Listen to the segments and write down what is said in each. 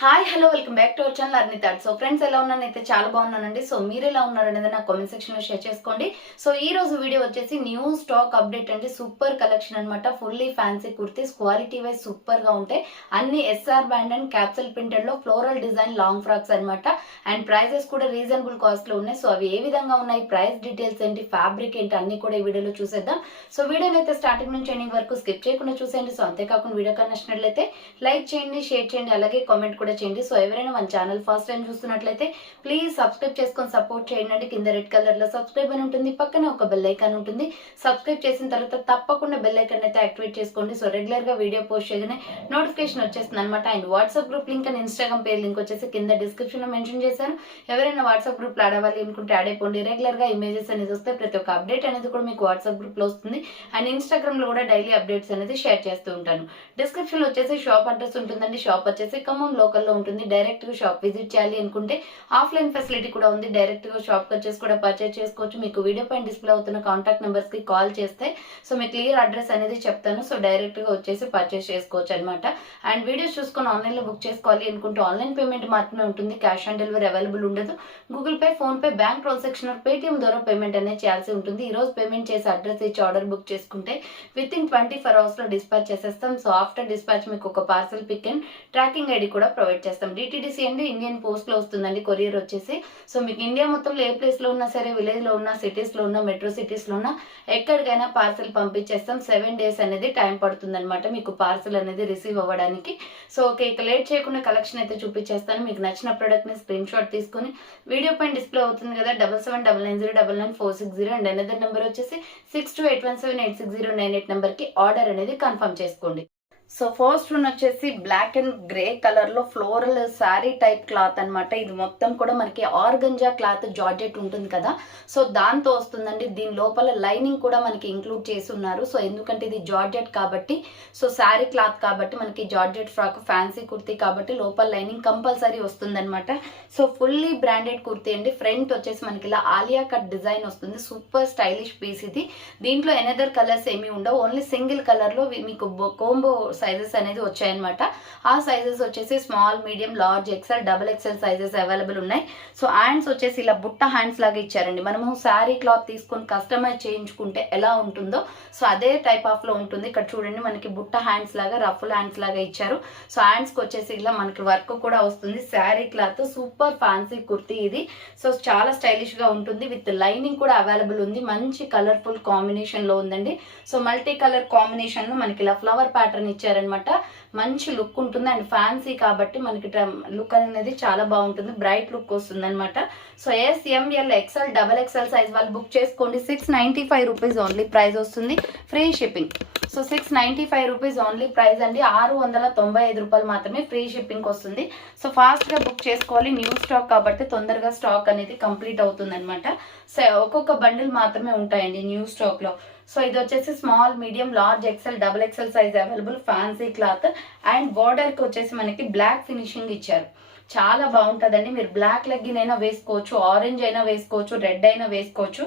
Hi hello welcome back to our channel అర్ని thought. So friends ఎలా ఉన్నానైతే చాలా బాగున్నానండి. సో మీరు ఎలా ఉన్నారనేది నా కామెంట్ సెక్షన్ లో షేర్ చేసుకోండి. సో ఈ రోజు వీడియో వచ్చేసి న్యూ స్టాక్ అప్డేట్ అండి. సూపర్ కలెక్షన్ అనమాట. Fully fancy kurtis, quality wise super గా ఉంటాయి. అన్ని SR band and capsule printed లో ఫ్లోరల్ డిజైన్ లాంగ్ ఫ్రాక్స్ అనమాట. అండ్ ప్రైజెస్ కూడా రీజనబుల్ కాస్ట్ లో ఉన్నాయి. సో అవి ఏ విధంగా ఉన్నాయి, ప్రైస్ డీటెయిల్స్ ఏంటి, ఫ్యాబ్రిక్ ఏంటి, అన్ని కూడా ఈ వీడియోలో చూసేద్దాం. సో వీడియోని అయితే స్టార్టింగ్ నుంచి ఎండింగ్ వరకు స్కిప్ చేయకుండా చూసేయండి. సో అంతేకాకుండా వీడియో కన్నా నచ్చినట్లయితే లైక్ చేయండి, షేర్ చేయండి, అలాగే కామెంట్ కూడా చేయండి. సో ఎవరైనా మన ఛానల్ ఫస్ట్ టైం చూస్తున్నట్లయితే ప్లీజ్ సబ్స్క్రైబ్ చేసుకొని సపోర్ట్ చేయండి. కింద రెడ్ కలర్ లో సబ్స్క్రైబ్ అని ఉంటుంది, పక్కనే ఒక బెల్ ఐకాన్ ఉంటుంది. సబ్స్క్రైబ్ చేసిన తర్వాత తప్పకుండా బెల్ ఐకాన్ అయితే యాక్టివేట్ చేసుకోండి. సో రెగ్యులర్ గా వీడియో పోస్ట్ చేయగానే నోటిఫికేషన్ వచ్చేస్తుంది అనమాట. And WhatsApp group link and Instagram పేరు లింక్ వచ్చేసి కింద డిస్క్రిప్షన్ లో మెన్షన్ చేశాను. ఎవరైనా వాట్సాప్ గ్రూప్ లో యాడ్ అవ్వాలి అనుకుంటే యాడ్ అయిపోండి. రెగ్యులర్ గా ఇమేజెస్ అనేది వస్తే ప్రతి ఒక్క అప్డేట్ అనేది కూడా మీకు వాట్సాప్ గ్రూప్ లో వస్తుంది. అండ్ ఇన్స్టాగ్రామ్ లో కూడా డైలీ అప్డేట్స్ అనేది షేర్ చేస్తూ ఉంటాను. డిస్క్రిప్షన్ లో వచ్చేసి షాప్ అడ్రస్ ఉంటుందండి. షాప్ వచ్చేసి ఖమ్మం లోకల్ లో ఉంటుంది. డైరెక్ట్ గా షాప్ విజిట్ చేయాలి అనుకుంటే ఆఫ్లైన్ ఫెసిలిటీ కూడా ఉంది. డైరెక్ట్ గా షాప్ వచ్చేసి కూడా పర్చేస్ చేసుకోవచ్చు. మీకు వీడియో పైన డిస్ప్లే అవుతున్న కాంటాక్ట్ నెంబర్స్ కి కాల్ చేస్తే సో మీ క్లియర్ అడ్రస్ అనేది చెప్తాను. సో డైరెక్ట్ గా వచ్చేసి పర్చేస్ చేసుకోవచ్చు అనమాట. అండ్ వీడియోస్ చూసుకొని ఆన్లైన్ లో బుక్ చేసుకోవాలి అనుకుంటే ఆన్లైన్ పేమెంట్ మాత్రమే ఉంటుంది. క్యాష్ ఆన్ డెలివరీ అవైలబుల్ ఉండదు. Google pay, phone pay, bank transaction, Paytm ద్వారా పేమెంట్ అనేది చేయాల్సి ఉంటుంది. ఈ రోజు పేమెంట్ చేసి అడ్రస్ ఇచ్చి ఆర్డర్ బుక్ చేసుకుంటే విత్ ఇన్ 24 hours లో డిస్పాచ్ చేసేస్తాం. సో ఆఫ్టర్ డిస్పాచ్ మీకు ఒక parcel pick and tracking ID కూడా ప్రొవైడ్ చేస్తాం. డిటిడిసి అండి, ఇండియన్ పోస్ట్ లో వస్తుందండి కొరియర్ వచ్చేసి. సో మీకు ఇండియా మొత్తంలో ఏ ప్లేస్ లో ఉన్నా సరే, విలేజ్ లో ఉన్నా, సిటీస్ లో ఉన్నా, మెట్రో సిటీస్ లో ఉన్నా, ఎక్కడికైనా పార్సల్ పంపించేస్తాం. 7 days అనేది టైం పడుతుంది అనమాట మీకు పార్సల్ అనేది రిసీవ్ అవ్వడానికి. సో ఓకే, ఇక లేట్ చేయకుండా కలెక్షన్ అయితే చూపించేస్తాను. మీకు నచ్చిన ప్రోడక్ట్ ని స్క్రీన్ షాట్ తీసుకుని వీడియో పైన డిస్ప్లే అవుతుంది కదా 7799099460 అండ్ అనదర్ నెంబర్ వచ్చేసి 6281786098 నెంబర్ కి ఆర్డర్ అనేది కన్ఫర్మ్ చేసుకోండి. సో ఫస్ట్ వన్ వచ్చేసి బ్లాక్ అండ్ గ్రే కలర్ లో ఫ్లోరల్ శారీ టైప్ క్లాత్ అనమాట. ఇది మొత్తం కూడా మనకి ఆర్గంజా క్లాత్ జార్జెట్ ఉంటుంది కదా, సో దాంతో వస్తుందండి. దీని లోపల లైనింగ్ కూడా మనకి ఇంక్లూడ్ చేసి ఉన్నారు. సో ఎందుకంటే ఇది జార్జెట్ కాబట్టి, సో శారీ క్లాత్ కాబట్టి మనకి జార్జెట్ ఫ్రాక్ ఫ్యాన్సీ కుర్తీ కాబట్టి లోపల లైనింగ్ కంపల్సరీ వస్తుంది అనమాట. సో ఫుల్లీ బ్రాండెడ్ కుర్తీ అండి. ఫ్రంట్ వచ్చేసి మనకి ఇలా ఆలియా కట్ డిజైన్ వస్తుంది. సూపర్ స్టైలిష్ పీస్ ఇది. దీంట్లో ఎనదర్ కలర్స్ ఏమి ఉండవు, ఓన్లీ సింగిల్ కలర్ లో మీకు కోంబో సైజెస్ అనేది వచ్చాయన్నమాట. ఆ సైజెస్ వచ్చేసి small, medium, large, XL, double XL sizes available ఉన్నాయి. సో హ్యాండ్స్ వచ్చేసి ఇలా బుట్ట హ్యాండ్స్ లాగా ఇచ్చారండి. మనము శారీ క్లాత్ తీసుకొని కస్టమైజ్ చేయించుకుంటే ఎలా ఉంటుందో సో అదే టైప్ ఆఫ్ లో ఉంటుంది. ఇక్కడ చూడండి మనకి బుట్ట హ్యాండ్స్ లాగా, రఫుల్ హ్యాండ్స్ లాగా ఇచ్చారు. సో హ్యాండ్స్ కి వచ్చేసి ఇలా మనకి వర్క్ కూడా వస్తుంది. Sari cloth super fancy kurti ఇది. సో చాలా స్టైలిష్ గా ఉంటుంది. విత్ లైనింగ్ కూడా అవైలబుల్ ఉంది. మంచి కలర్ఫుల్ కాంబినేషన్ లో ఉందండి. సో మల్టీ కలర్ కాంబినేషన్ లో మనకి ఇలా ఫ్లవర్ ప్యాటర్న్ ఇచ్చారనమాట. మంచి లుక్ ఉంటుంది. అండ్ ఫ్యాన్సీ కాబట్టి మనకి లుక్ అనేది చాలా బాగుంటుంది. బ్రైట్ లుక్ వస్తుంది అనమాట. So SML, XL, double XL size వాళ్ళు బుక్ చేసుకోండి. 695 రూపీస్ ఓన్లీ ప్రైస్ వస్తుంది. Free shipping. So 695 rupees only price అండి. 695 రూపాయలు మాత్రమే ఫ్రీ షిప్పింగ్ వస్తుంది. సో ఫాస్ట్ గా బుక్ చేసుకోవాలి. న్యూ స్టాక్ కాబట్టి తొందరగా స్టాక్ అనేది కంప్లీట్ అవుతుంది అనమాట. సో ఒక్కొక్క బండిల్ మాత్రమే ఉంటాయండి న్యూ స్టాక్ లో. సో ఇది వచ్చేసి small, medium, large, XL, double XL size available fancy cloth. And border కి వచ్చేసి మనకి బ్లాక్ ఫినిషింగ్ ఇచ్చారు. చాలా బాగుంటుందండి. మీరు బ్లాక్ లెగ్గిన్ అయినా వేసుకోవచ్చు, ఆరెంజ్ అయినా వేసుకోవచ్చు, రెడ్ అయినా వేసుకోవచ్చు.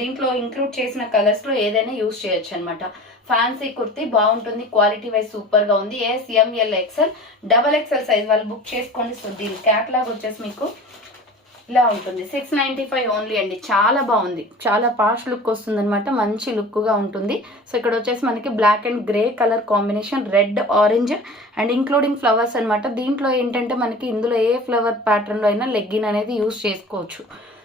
దీంట్లో ఇంక్లూడ్ చేసిన కలర్స్ లో ఏదైనా యూజ్ చేయొచ్చు అనమాట. ఫ్యాన్సీ కుర్తీ బాగుంటుంది. క్వాలిటీ వైజ్ సూపర్ గా ఉంది. SML, XL, double XL size వాళ్ళు బుక్ చేసుకోండి. సో దీని క్యాట్లాగ్ వచ్చేసి మీకు ఇలా ఉంటుంది. 695 ఓన్లీ అండి. చాలా బాగుంది. చాలా పాష్ లుక్ వస్తుంది అనమాట. మంచి లుక్ గా ఉంటుంది. సో ఇక్కడ వచ్చేసి మనకి black and grey colour combination, red, orange and including flowers అనమాట. దీంట్లో ఏంటంటే మనకి ఇందులో ఏ ఫ్లవర్ ప్యాటర్న్ లో అయినా లెగ్గిన్ అనేది యూజ్ చేసుకోవచ్చు.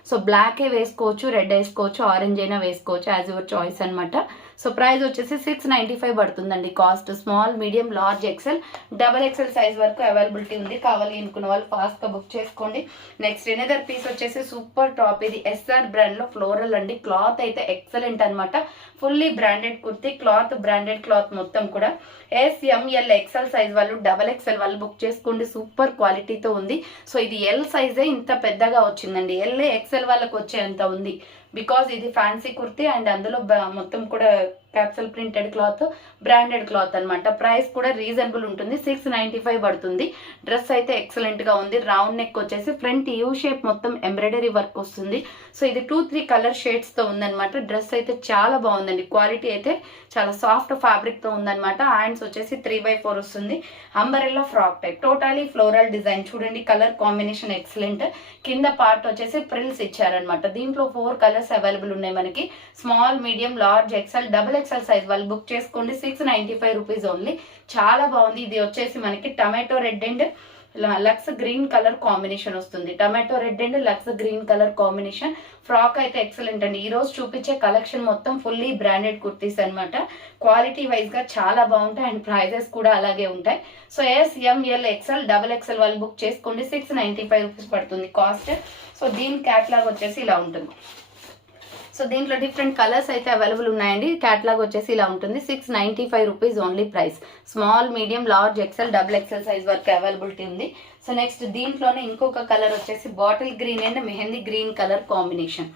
సో బ్లాకే వేసుకోవచ్చు, రెడ్ వేసుకోవచ్చు, ఆరెంజ్ అయినా వేసుకోవచ్చు, యాజ్ యువర్ చాయిస్ అనమాట. సో ప్రైస్ వచ్చేసి 695 పడుతుందండి cost. Small, medium, large, XL, double XL size వరకు అవైలబిలిటీ ఉంది. కావాలి అనుకున్న వాళ్ళు ఫాస్ట్ గా బుక్ చేసుకోండి. నెక్స్ట్ ఎనదర్ పీస్ వచ్చేసి సూపర్ టాప్. ఇది SR బ్రాండ్ లో ఫ్లోరల్ అండి. క్లాత్ అయితే ఎక్సలెంట్ అనమాట. Fully branded kurti. Cloth branded cloth మొత్తం కూడా. SML, XL సైజ్ వాళ్ళు, డబల్ ఎక్సెల్ వాళ్ళు బుక్ చేసుకోండి. సూపర్ క్వాలిటీతో ఉంది. సో ఇది ఎల్ సైజే ఇంత పెద్దగా వచ్చిందండి. ఎల్, XL వాళ్ళకి వచ్చేంత ఉంది. బికాజ్ ఇది ఫ్యాన్సీ కుర్తీ అండ్ అందులో మొత్తం కూడా capsule printed cloth, branded cloth అనమాట. ప్రైస్ కూడా రీజనబుల్ ఉంటుంది, 695 పడుతుంది. డ్రెస్ అయితే ఎక్సలెంట్ గా ఉంది. రౌండ్ నెక్ వచ్చేసి ఫ్రంట్ యూ షేప్ మొత్తం ఎంబ్రాయిడరీ వర్క్ వస్తుంది. సో ఇది 2-3 కలర్ షేడ్స్ తో ఉందన్నమాట. డ్రెస్ అయితే చాలా బాగుందండి. క్వాలిటీ అయితే చాలా సాఫ్ట్ ఫ్యాబ్రిక్ తో ఉందన్నమాట. హ్యాండ్స్ వచ్చేసి 3/4 వస్తుంది. Umbrella frock type, totally floral design. చూడండి కలర్ కాంబినేషన్ ఎక్సలెంట్. కింద పార్ట్ వచ్చేసి ప్రిల్స్ ఇచ్చారనమాట. దీంట్లో 4 కలర్స్ అవైలబుల్ ఉన్నాయి మనకి. Small, medium, large, XL, double XL size వాళ్ళు బుక్ చేసుకోండి. 695 రూపీస్ ఓన్లీ. చాలా బాగుంది. ఇది వచ్చేసి మనకి tomato red and lux green colour combination వస్తుంది. Tomato red and lux green colour combination. Frock అయితే ఎక్సలెంట్ అండి. ఈ రోజు చూపించే కలెక్షన్ మొత్తం ఫుల్లీ బ్రాండెడ్ కుర్తీస్ అనమాట. క్వాలిటీ వైజ్ గా చాలా బాగుంటాయి అండ్ ప్రైజెస్ కూడా అలాగే ఉంటాయి. So S, M L, XL, double XL వాళ్ళు బుక్ చేసుకోండి. 695 రూపీస్ పడుతుంది కాస్ట్. సో దీని క్యాట్లాగ్ వచ్చేసి ఇలా ఉంటుంది. సో దీంట్లో డిఫరెంట్ కలర్స్ అయితే అవైలబుల్ ఉన్నాయండి. క్యాట్లాగ్ వచ్చేసి ఇలా ఉంటుంది. 695 rupees only price. Small, medium, large, XL, double XL size వరకు అవైలబిలిటీ ఉంది. సో నెక్స్ట్ దీంట్లోనే ఇంకొక కలర్ వచ్చేసి bottle green and mehndi green colour combination.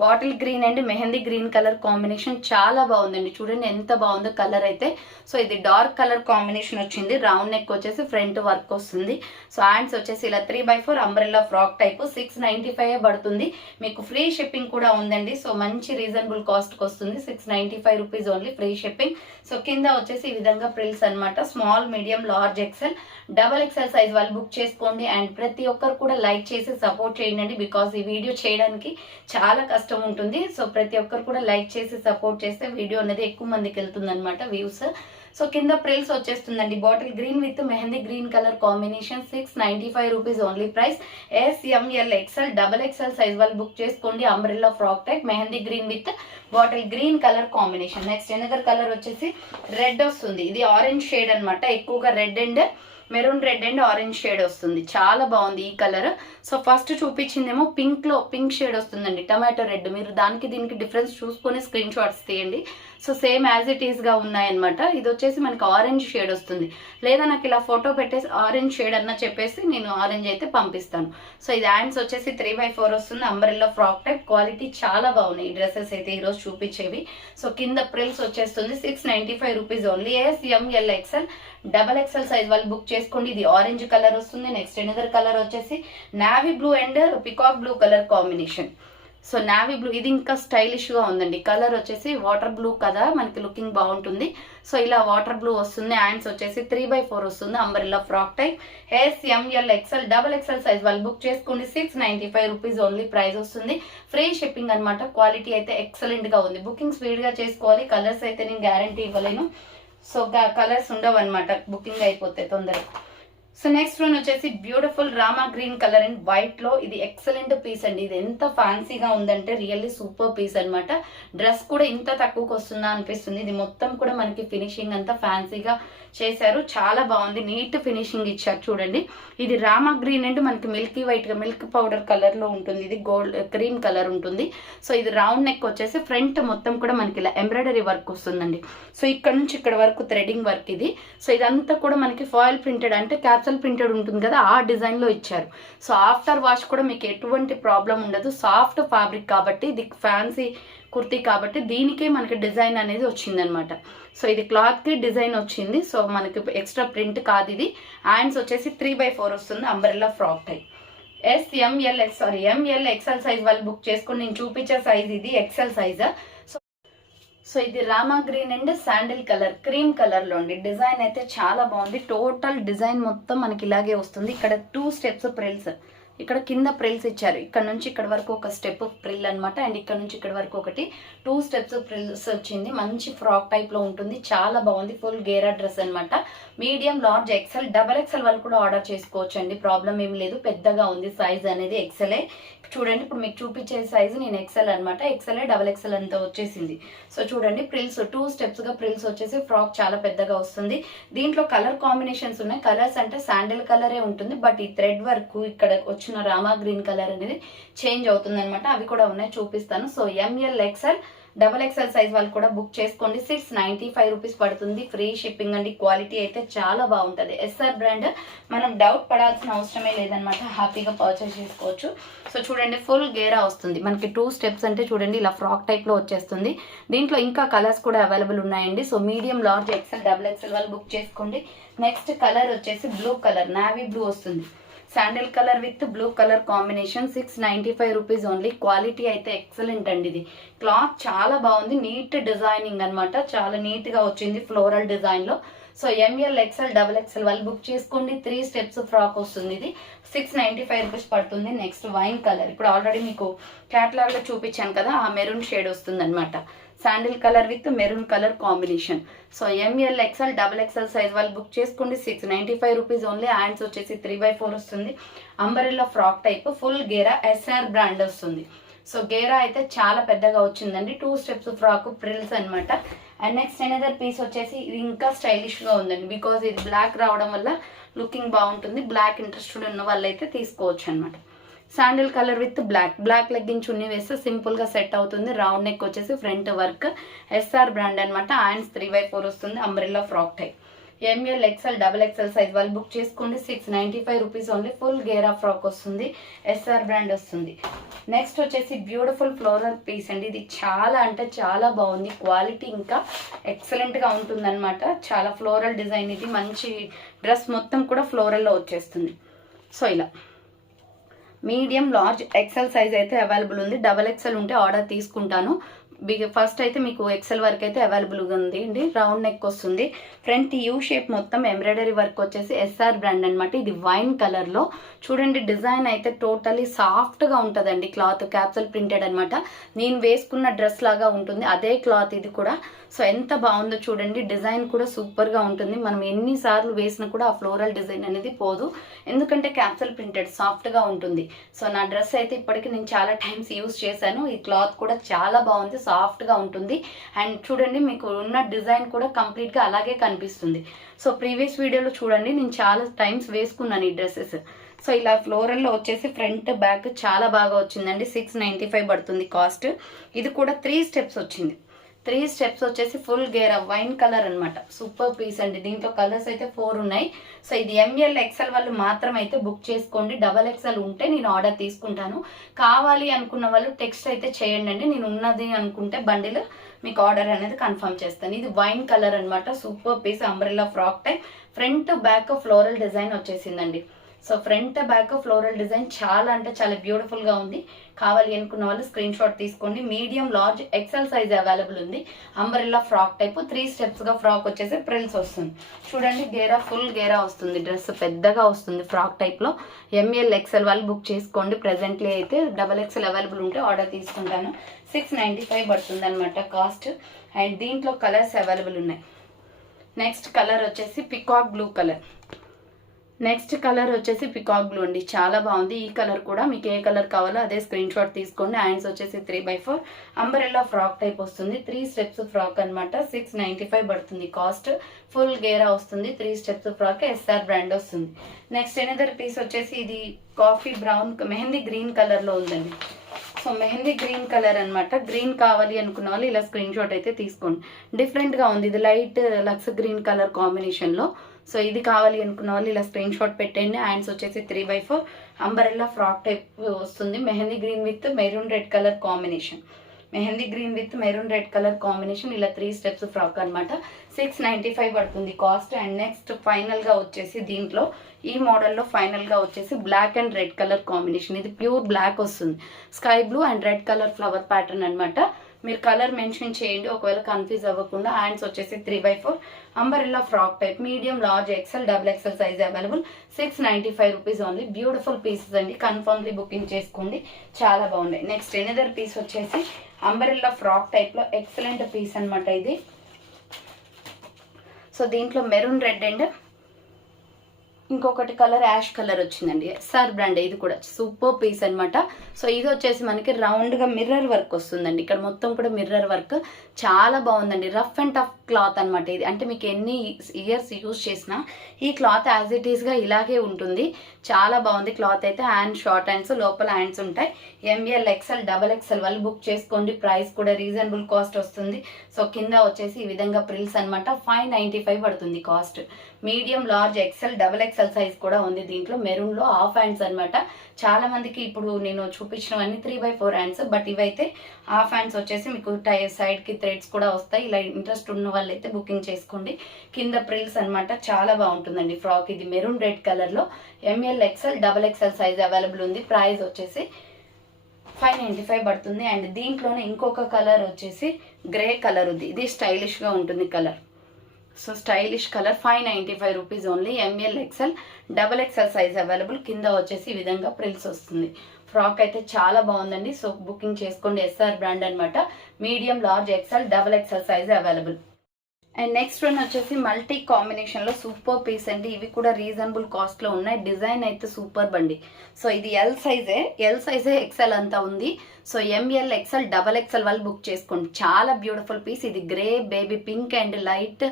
Bottle green and mehndi green colour combination చాలా బాగుందండి. చూడండి ఎంత బాగుందో కలర్ అయితే. సో ఇది డార్క్ కలర్ కాంబినేషన్ వచ్చింది. రౌండ్ నెక్ వచ్చేసి ఫ్రంట్ వర్క్ వస్తుంది. సో హ్యాండ్స్ వచ్చేసి ఇలా 3/4 అంబ్రెల్లా ఫ్రాక్ టైప్. 695 పడుతుంది. మీకు ఫ్రీ షిప్పింగ్ కూడా ఉందండి. సో మంచి రీజనబుల్ కాస్ట్ కి వస్తుంది. 695 rupees only, free shipping. So కింద వచ్చేసి ఈ విధంగా ప్రిల్స్ అనమాట. Small, medium, large, XL, double XL size వాళ్ళు బుక్ చేసుకోండి. అండ్ ప్రతి ఒక్కరు కూడా లైక్ చేసి సపోర్ట్ చేయండి. బికాస్ ఈ వీడియో చేయడానికి చాలా కష్టం ఉంటుంది. సో ప్రతి ఒక్కరు కూడా లైక్ చేసి సపోర్ట్ చేస్తే వీడియో అనేది ఎక్కువ మందికి వెళ్తుంది అనమాట, వ్యూస్. సో కింద ప్రిల్స్ వచ్చేస్తుందండి. Bottle green with mehndi green colour combination. 695 rupees only price. S, M L, XL, double XL size వాళ్ళు బుక్ చేసుకోండి. Umbrella frock type, mehndi green with bottle green colour combination. Next another colour వచ్చేసి red వస్తుంది. ఇది orange shade అనమాట. ఎక్కువగా red and maroon red and orange shade వస్తుంది. చాలా బాగుంది ఈ కలర్. సో ఫస్ట్ చూపించిందేమో పింక్ లో పింక్ షేడ్ వస్తుందండి, టమాటో రెడ్. మీరు దానికి దీనికి డిఫరెన్స్ చూసుకొని స్క్రీన్ షాట్స్ తీయండి. So same as it is గా ఉన్నాయన్నమాట. ఇది వచ్చేసి మనకి ఆరెంజ్ షేడ్ వస్తుంది. లేదా నాకు ఇలా ఫోటో పెట్టేసి ఆరెంజ్ షేడ్ అన్న చెప్పేసి నేను ఆరెంజ్ అయితే పంపిస్తాను. సో ఇది హ్యాండ్స్ వచ్చేసి 3/4 వస్తుంది. Umbrella frock type. క్వాలిటీ చాలా బాగున్నాయి ఈ డ్రెస్సెస్ అయితే ఈరోజు చూపించేవి. సో కింద ప్రిల్స్ వచ్చేస్తుంది. 695 rupees only. S, M L, XL, double XL size వాళ్ళు బుక్ చేసుకోండి. ఇది ఆరెంజ్ కలర్ వస్తుంది. నెక్స్ట్ ఎనదర్ కలర్ వచ్చేసి navy blue and peacock blue colour combination. So navy blue ఇది ఇంకా స్టైలిష్ గా ఉందండి. కలర్ వచ్చేసి వాటర్ బ్లూ కదా, మనకి లుకింగ్ బాగుంటుంది. సో ఇలా వాటర్ బ్లూ వస్తుంది. హ్యాండ్స్ వచ్చేసి 3/4 వస్తుంది. Umbrella frock type. S, M L, XL, double XL size వాళ్ళు బుక్ చేసుకోండి. 695 రూపీస్ ఓన్లీ ప్రైస్ వస్తుంది. ఫ్రీ షిప్పింగ్ అనమాట. క్వాలిటీ అయితే ఎక్సలెంట్ గా ఉంది. బుకింగ్ స్పీడ్ గా చేసుకోవాలి. కలర్స్ అయితే నేను గ్యారంటీ ఇవ్వలేను. సో కలర్స్ ఉండవు అనమాట, బుకింగ్ అయిపోతే తొందరగా. సో నెక్స్ట్ వన్ వచ్చేసి beautiful Rama green colour and white లో. ఇది ఎక్సలెంట్ పీస్ అండి. ఇది ఎంత ఫ్యాన్సీగా ఉందంటే రియల్లీ సూపర్ పీస్ అనమాట. డ్రెస్ కూడా ఇంత తక్కువకి వస్తుందా అనిపిస్తుంది. ఇది మొత్తం కూడా మనకి ఫినిషింగ్ అంతా ఫ్యాన్సీగా చేశారు. చాలా బాగుంది. నీట్ ఫినిషింగ్ ఇచ్చారు చూడండి. ఇది రామా గ్రీన్ అండ్ మనకి మిల్కీ వైట్ గా మిల్క్ పౌడర్ కలర్ లో ఉంటుంది. ఇది గోల్డ్ క్రీమ్ కలర్ ఉంటుంది. సో ఇది రౌండ్ నెక్ వచ్చేసి ఫ్రంట్ మొత్తం కూడా మనకి ఇలా ఎంబ్రాయిడరీ వర్క్ వస్తుందండి. సో ఇక్కడ నుంచి ఇక్కడ వరకు థ్రెడింగ్ వర్క్ ఇది. సో ఇదంతా కూడా మనకి ఫాయిల్ ప్రింటెడ్ అంటే క్యాప్సల్ ప్రింటెడ్ ఉంటుంది కదా, ఆ డిజైన్ లో ఇచ్చారు. సో ఆఫ్టర్ వాష్ కూడా మీకు ఎటువంటి ప్రాబ్లం ఉండదు. సాఫ్ట్ ఫ్యాబ్రిక్ కాబట్టి, ఇది ఫ్యాన్సీ కుర్తీ కాబట్టి దీనికే మనకి డిజైన్ అనేది వచ్చిందనమాట. సో ఇది క్లాత్ కి డిజైన్ వచ్చింది. సో మనకి ఎక్స్ట్రా ప్రింట్ కాదు ఇది. హ్యాండ్స్ వచ్చేసి 3/4 వస్తుంది. Umbrella frock type. S, M L, XL size వాళ్ళు బుక్ చేసుకుని నేను చూపించే సైజ్ ఇది ఎక్స్ఎల్ సైజ్. సో ఇది రామా green and sandal colour, cream colour లో అండి. డిజైన్ అయితే చాలా బాగుంది. టోటల్ డిజైన్ మొత్తం మనకి ఇలాగే వస్తుంది. ఇక్కడ 2 స్టెప్స్ ప్రిల్స్, ఇక్కడ కింద ప్రిల్స్ ఇచ్చారు. ఇక్కడ నుంచి ఇక్కడ వరకు ఒక స్టెప్ ప్రిల్ అనమాట. అండ్ ఇక్కడ నుంచి ఇక్కడ వరకు ఒకటి 2 స్టెప్స్ ప్రిల్స్ వచ్చింది. మంచి ఫ్రాక్ టైప్ లో ఉంటుంది. చాలా బాగుంది. ఫుల్ గేరా డ్రెస్ అనమాట. Medium, large, XL, double XL వాళ్ళు కూడా ఆర్డర్ చేసుకోవచ్చు అండి. ప్రాబ్లం ఏం లేదు. పెద్దగా ఉంది సైజ్ అనేది. ఎక్సెలే చూడండి. ఇప్పుడు మీకు చూపించే సైజు నేను ఎక్సెల్ అనమాట. ఎక్సెల్, డబల్ ఎక్సెల్ అంతా వచ్చేసింది. సో చూడండి ప్రిల్స్ 2 స్టెప్స్ గా ప్రిల్స్ వచ్చేసి ఫ్రాక్ చాలా పెద్దగా వస్తుంది. దీంట్లో కలర్ కాంబినేషన్స్ ఉన్నాయి. కలర్స్ అంటే శాండిల్ కలరే ఉంటుంది. బట్ ఈ థ్రెడ్ వర్క్ ఇక్కడ వచ్చిన రామా గ్రీన్ కలర్ అనేది చేంజ్ అవుతుంది అనమాట. అవి కూడా ఉన్నాయి, చూపిస్తాను. So ML, XL XXL size వాళ్ళు కూడా బుక్ చేసుకోండి. 695 రూపీస్ పడుతుంది, ఫ్రీ షిప్పింగ్ అండి. క్వాలిటీ అయితే చాలా బాగుంటుంది. ఎస్ఆర్ బ్రాండ్, మనం డౌట్ పడాల్సిన అవసరమే లేదనమాట, హ్యాపీగా పర్చేస్ చేసుకోవచ్చు. సో చూడండి ఫుల్ గేరా వస్తుంది మనకి, 2 స్టెప్స్ అంటే చూడండి ఇలా ఫ్రాక్ టైప్లో వచ్చేస్తుంది. దీంట్లో ఇంకా కలర్స్ కూడా అవైలబుల్ ఉన్నాయండి. So medium, large, XL, XXL వాళ్ళు బుక్ చేసుకోండి. నెక్స్ట్ కలర్ వచ్చేసి బ్లూ కలర్, నావీ బ్లూ వస్తుంది. Sandal colour with blue colour combination, 695 rupees only. Quality అయితే ఎక్సలెంట్ అండి. ఇది క్లాత్ చాలా బాగుంది, నీట్ డిజైనింగ్ అనమాట, చాలా నీట్గా వచ్చింది ఫ్లోరల్ డిజైన్లో. సో ML, XL, XXL వాళ్ళు బుక్ చేసుకోండి. 3 స్టెప్స్ ఫ్రాక్ వస్తుంది. ఇది 695 రూపీస్ పడుతుంది. నెక్స్ట్ వైన్ కలర్, ఇప్పుడు ఆల్రెడీ మీకు క్యాటలాగ్లో చూపించాను కదా, ఆ మెరూన్ షేడ్ వస్తుంది అనమాట. Sandal colour with maroon colour combination. So ML, XL, XXL size వాళ్ళు బుక్ చేసుకోండి. 695 రూపీస్ ఓన్లీ. హ్యాండ్స్ వచ్చేసి 3/4 వస్తుంది. అంబరెల్లా ఫ్రాక్ టైప్, ఫుల్ గేరా, SR బ్రాండ్ వస్తుంది. సో గేరా అయితే చాలా పెద్దగా వచ్చిందండి. 2 స్టెప్స్ ఫ్రాక్, ప్రిల్స్ అనమాట. అండ్ నెక్స్ట్ ఎనదర్ పీస్ వచ్చేసి ఇది ఇంకా స్టైలిష్గా ఉందండి, బికాజ్ ఇది బ్లాక్ రావడం వల్ల లుకింగ్ బాగుంటుంది. బ్లాక్ ఇంట్రెస్టెడ్ ఉన్న వాళ్ళైతే తీసుకోవచ్చు అనమాట. Sandal colour with black legging చున్నీ వేస్తే సింపుల్గా సెట్ అవుతుంది. రౌండ్ నెక్ వచ్చేసి ఫ్రంట్ వర్క్, SR బ్రాండ్ అనమాట. హ్యాండ్స్ 3/4 వస్తుంది. Umbrella frock type. ML, XL, XXL size వాళ్ళు బుక్ చేసుకోండి. 695 రూపీస్ ఓన్లీ. ఫుల్ గేరా ఫ్రాక్ వస్తుంది, SR బ్రాండ్ వస్తుంది. నెక్స్ట్ వచ్చేసి బ్యూటిఫుల్ ఫ్లోరల్ పీస్ అండి. ఇది చాలా అంటే చాలా బాగుంది, క్వాలిటీ ఇంకా ఎక్సలెంట్గా ఉంటుంది అనమాట. చాలా ఫ్లోరల్ డిజైన్, ఇది మంచి డ్రెస్ మొత్తం కూడా ఫ్లోరల్లో వచ్చేస్తుంది. సో ఇలా మీడియం, లార్జ్, XL సైజ్ అయితే అవైలబుల్ ఉంది. XXL ఉంటే ఆర్డర్ తీసుకుంటాను. ఫస్ట్ అయితే మీకు XL వరకు అయితే అవైలబుల్గా ఉంది అండి. రౌండ్ నెక్ వస్తుంది. ఫ్రంట్ యూ షేప్ మొత్తం ఎంబ్రాయిడరీ వర్క్ వచ్చేసి SR బ్రాండ్ అనమాట. ఇది వైన్ కలర్లో చూడండి. డిజైన్ అయితే టోటలీ సాఫ్ట్గా ఉంటుందండి. క్లాత్ క్యాప్సూల్ ప్రింటెడ్ అనమాట. నేను వేసుకున్న డ్రెస్ లాగా ఉంటుంది అదే క్లాత్ ఇది కూడా. సో ఎంత బాగుందో చూడండి. డిజైన్ కూడా సూపర్గా ఉంటుంది. మనం ఎన్నిసార్లు వేసినా కూడా ఆ ఫ్లోరల్ డిజైన్ అనేది పోదు, ఎందుకంటే క్యాప్సూల్ ప్రింటెడ్ సాఫ్ట్గా ఉంటుంది. సో నా డ్రెస్ అయితే ఇప్పటికి నేను చాలా టైమ్స్ యూజ్ చేశాను. ఈ క్లాత్ కూడా చాలా బాగుంది, సాఫ్ట్గా ఉంటుంది. అండ్ చూడండి మీకు ఉన్న డిజైన్ కూడా కంప్లీట్గా అలాగే కనిపిస్తుంది. సో ప్రీవియస్ వీడియోలో చూడండి నేను చాలా టైమ్స్ వేసుకున్నాను ఈ డ్రెస్సెస్. సో ఇలా ఫ్లోరల్లో వచ్చేసి ఫ్రంట్ బ్యాక్ చాలా బాగా వచ్చిందండి. 695 పడుతుంది కాస్ట్. ఇది కూడా 3 స్టెప్స్ వచ్చింది. 3 స్టెప్స్ వచ్చేసి ఫుల్ గేరా వైన్ కలర్ అనమాట. సూపర్ పీస్ అండి. దీంట్లో కలర్స్ అయితే 4 ఉన్నాయి. సో ఇది ML, XL వాళ్ళు మాత్రం అయితే బుక్ చేసుకోండి. XXL ఉంటే నేను ఆర్డర్ తీసుకుంటాను. కావాలి అనుకున్న వాళ్ళు టెక్స్ట్ అయితే చేయండి అండి. నేను ఉన్నది అనుకుంటే బండిల్ మీకు ఆర్డర్ అనేది కన్ఫర్మ్ చేస్తాను. ఇది వైన్ కలర్ అనమాట. Super piece, umbrella frock type. Front back floral design వచ్చేసిందండి. So front back floral design చాలా అంటే చాలా బ్యూటిఫుల్గా ఉంది. కావాలి అనుకున్న వాళ్ళు స్క్రీన్ షాట్ తీసుకోండి. Medium, large, XL size available ఉంది. అంబ్రెల్లా ఫ్రాక్ టైప్ 3 స్టెప్స్గా ఫ్రాక్ వచ్చేసి ప్రిల్స్ వస్తుంది. చూడండి గేరా, ఫుల్ గేరా వస్తుంది. డ్రెస్ పెద్దగా వస్తుంది ఫ్రాక్ టైప్లో. ML, XL వాళ్ళు బుక్ చేసుకోండి. ప్రెజెంట్లీ అయితే XXL అవైలబుల్ ఉంటే ఆర్డర్ తీసుకుంటాను. 695 పడుతుంది అనమాట కాస్ట్. అండ్ దీంట్లో కలర్స్ అవైలబుల్ ఉన్నాయి. నెక్స్ట్ కలర్ వచ్చేసి peacock blue colour. Peacock blue అండి. చాలా బాగుంది. ఈ కలర్ కూడా మీకు ఏ కలర్ కావాలో అదే స్క్రీన్ షాట్ తీసుకోండి. హ్యాండ్స్ వచ్చేసి 3/4 అంబ్రెల్లా ఫ్రాక్ టైప్ వస్తుంది. 3 స్టెప్స్ ఫ్రాక్ అనమాట. 695 పడుతుంది కాస్ట్. ఫుల్ గేరా వస్తుంది. 3 స్టెప్స్ ఫ్రాక్, SR బ్రాండ్ వస్తుంది. నెక్స్ట్ ఎనదర్ పీస్ వచ్చేసి ఇది కాఫీ బ్రౌన్, మెహందీ గ్రీన్ కలర్లో ఉందండి. సో మెహందీ గ్రీన్ కలర్ అనమాట. గ్రీన్ కావాలి అనుకున్న వాళ్ళు ఇలా స్క్రీన్ షాట్ అయితే తీసుకోండి. డిఫరెంట్గా ఉంది. ఇది లైట్ లక్స్ గ్రీన్ కలర్ కాంబినేషన్లో. సో ఇది కావాలి అనుకున్న వాళ్ళు ఇలా స్క్రీన్ షాట్ పెట్టండి. హ్యాండ్స్ వచ్చేసి 3/4 అంబరెల్లా ఫ్రాక్ టైప్ వస్తుంది. Mehndi green with maroon red colour combination. ఇలా 3 స్టెప్స్ ఫ్రాక్ అనమాట. 695 పడుతుంది కాస్ట్. అండ్ నెక్స్ట్ ఫైనల్గా వచ్చేసి దీంట్లో ఈ మోడల్లో ఫైనల్గా వచ్చేసి black and red colour combination. ఇది ప్యూర్ బ్లాక్ వస్తుంది. Sky blue and red colour flower pattern అనమాట. మీరు కలర్ మెన్షన్ చేయండి ఒకవేళ కన్ఫ్యూజ్ అవ్వకుండా. హ్యాండ్స్ వచ్చేసి 3/4 umbrella frock type. Medium, large, XL, XXL size available. 695 rupees only. Beautiful pieces అండి. కన్ఫర్మ్లీ booking చేసుకోండి. చాలా బాగున్నాయి. నెక్స్ట్ ఎనదర్ పీస్ వచ్చేసి అంబరెల్లా ఫ్రాక్ టైప్లో ఎక్సలెంట్ పీస్ అనమాట ఇది. సో దీంట్లో మెరూన్ రెడ్ అండ్ ఇంకొకటి కలర్ యాష్ కలర్ వచ్చిందండి. SR brand. ఇది కూడా సూపర్ పీస్ అనమాట. సో ఇది వచ్చేసి మనకి రౌండ్గా మిర్రర్ వర్క్ వస్తుందండి. ఇక్కడ మొత్తం కూడా మిర్రర్ వర్క్ చాలా బాగుందండి. రఫ్ అండ్ టఫ్ క్లాత్ అనమాట ఇది. అంటే మీకు ఎన్ని ఇయర్స్ యూజ్ చేసినా ఈ క్లాత్ యాజ్ ఇట్ ఈస్గా ఇలాగే ఉంటుంది. చాలా బాగుంది క్లాత్ అయితే. హ్యాండ్ షార్ట్ హ్యాండ్స్, లోపల హ్యాండ్స్ ఉంటాయి. ఎంఎల్ ఎక్స్ఎల్ డబల్ ఎక్స్ఎల్ వాళ్ళు బుక్ చేసుకోండి. ప్రైస్ కూడా రీజనబుల్ కాస్ట్ వస్తుంది. సో కింద వచ్చేసి ఈ విధంగా ప్రిల్స్ అనమాట. 595 పడుతుంది cost. Medium large XL double XL size కూడా ఉంది దీంట్లో. మెరూన్లో హాఫ్ హ్యాండ్స్ అనమాట. చాలా మందికి ఇప్పుడు నేను చూపించినవన్నీ 3/4 హ్యాండ్స్, బట్ ఇవైతే హాఫ్ హ్యాండ్స్ వచ్చేసి మీకు సైడ్కి థ్రెడ్స్ కూడా వస్తాయి. ఇలా ఇంట్రెస్ట్ ఉన్న వాళ్ళైతే బుకింగ్ చేసుకోండి. కింద ప్రిల్స్ అనమాట. చాలా బాగుంటుందండి ఫ్రాక్. ఇది మెరూన్ రెడ్ కలర్లో ML XL double XL size available ఉంది. ప్రైస్ వచ్చేసి 595 పడుతుంది. అండ్ దీంట్లోనే ఇంకొక కలర్ వచ్చేసి గ్రే కలర్ ఉంది. ఇది స్టైలిష్గా ఉంటుంది colour. So stylish colour 595 rupees only. ML XL double XL size available. కింద వచ్చేసి ఈ విధంగా ప్రిల్స్ వస్తుంది. ఫ్రాక్ అయితే చాలా బాగుందండి. సో బుకింగ్ చేసుకోండి. ఎస్ఆర్ బ్రాండ్ అనమాట. Medium large XL double XL size available. And next one వచ్చేసి మల్టీ కాంబినేషన్లో సూపర్ పీస్ అండి. ఇవి కూడా రీజనబుల్ కాస్ట్లో ఉన్నాయి. డిజైన్ అయితే సూపర్ బండి. సో ఇది ఎల్ సైజే ఎక్స్ఎల్ అంతా ఉంది. So ML XL double XL వాళ్ళు బుక్ చేసుకోండి. చాలా బ్యూటిఫుల్ పీస్. ఇది grey, baby pink and light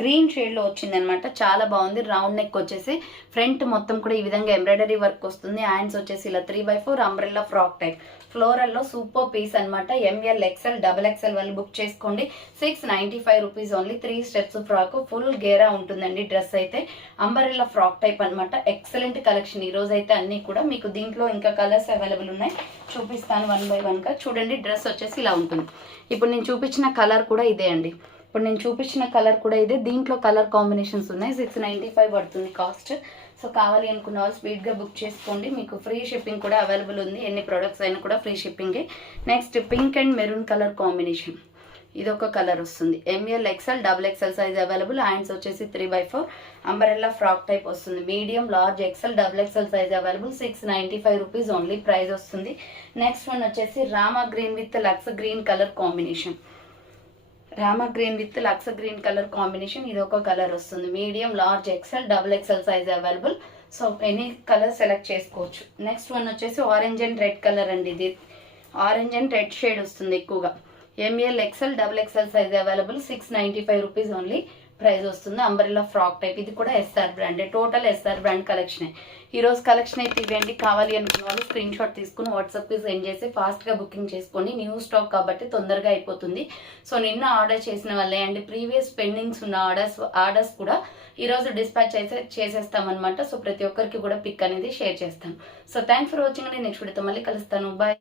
green షేడ్లో వచ్చిందనమాట. చాలా బాగుంది. రౌండ్ నెక్ వచ్చేసి ఫ్రంట్ మొత్తం కూడా ఈ విధంగా ఎంబ్రాయిడరీ వర్క్ వస్తుంది. హ్యాండ్స్ వచ్చేసి ఇలా 3/4 అంబ్రెల్లా ఫ్రాక్ టైప్. ఫ్లోరల్లో సూపర్ పీస్ అనమాట. ఎంఎల్ ఎక్స్ఎల్ డబల్ ఎక్స్ఎల్ వాళ్ళు బుక్ చేసుకోండి. 695 rupees only. 3 steps frock. Full గేరా ఉంటుందండి డ్రెస్ అయితే. అంబ్రెల్లా ఫ్రాక్ టైప్ అనమాట. ఎక్సలెంట్ కలెక్షన్ ఈ రోజు అయితే అన్ని కూడా. మీకు దీంట్లో ఇంకా కలర్స్ అవైలబుల్ ఉన్నాయి. చూపిస్తాను 1 by 1 గా. చూడండి డ్రెస్ వచ్చేసి ఇలా ఉంటుంది. ఇప్పుడు నేను చూపించిన కలర్ కూడా ఇదే అండి. దీంట్లో కలర్ కాంబినేషన్స్ ఉన్నాయి. 695 పడుతుంది కాస్ట్. సో కావాలి అనుకున్న వాళ్ళు స్పీడ్గా బుక్ చేసుకోండి. మీకు ఫ్రీ షిప్పింగ్ కూడా అవైలబుల్ ఉంది. ఎన్ని ప్రొడక్ట్స్ అయినా కూడా ఫ్రీ షిప్పింగే. Next pink and maroon colour combination. ఇది ఒక కలర్ వస్తుంది. M L XL double XL size available. Hands వచ్చేసి 3/4 అంబరెల్లా ఫ్రాక్ టైప్ వస్తుంది. Medium large XL double XL size available. 695 rupees only price వస్తుంది. నెక్స్ట్ వన్ వచ్చేసి Rama green with lux green colour combination. ఇది ఒక colour వస్తుంది. Medium large XL double XL size available. So any colour select చేసుకోవచ్చు. Next one వచ్చేసి orange and red colour అండి. ఇది orange and red shade వస్తుంది ఎక్కువగా. M L XL double XL size available. 695 rupees only price వస్తుంది. Umbrella frock type. ఇది కూడా S R brand. Total S R brand collection. ఈ రోజు కలెక్షన్ అయితే ఇవ్వండి. కావాలి అనుకున్న వాళ్ళు స్క్రీన్ షాట్ తీసుకుని వాట్సాప్కి సెండ్ చేసి ఫాస్ట్గా బుకింగ్ చేసుకోండి. న్యూ స్టాక్ కాబట్టి తొందరగా అయిపోతుంది. సో నిన్న ఆర్డర్ చేసిన వాళ్ళే అండ్ ప్రీవియస్ పెండింగ్స్ ఉన్న ఆర్డర్స్ కూడా ఈరోజు డిస్పాచ్ చేసేస్తామన్నమాట. సో ప్రతి ఒక్కరికి కూడా పిక్ అనేది షేర్ చేస్తాను. సో థ్యాంక్స్ ఫర్ వాచింగ్ అండి. నెక్స్ట్ వీడియోతో మళ్ళీ కలుస్తాను. బాయ్.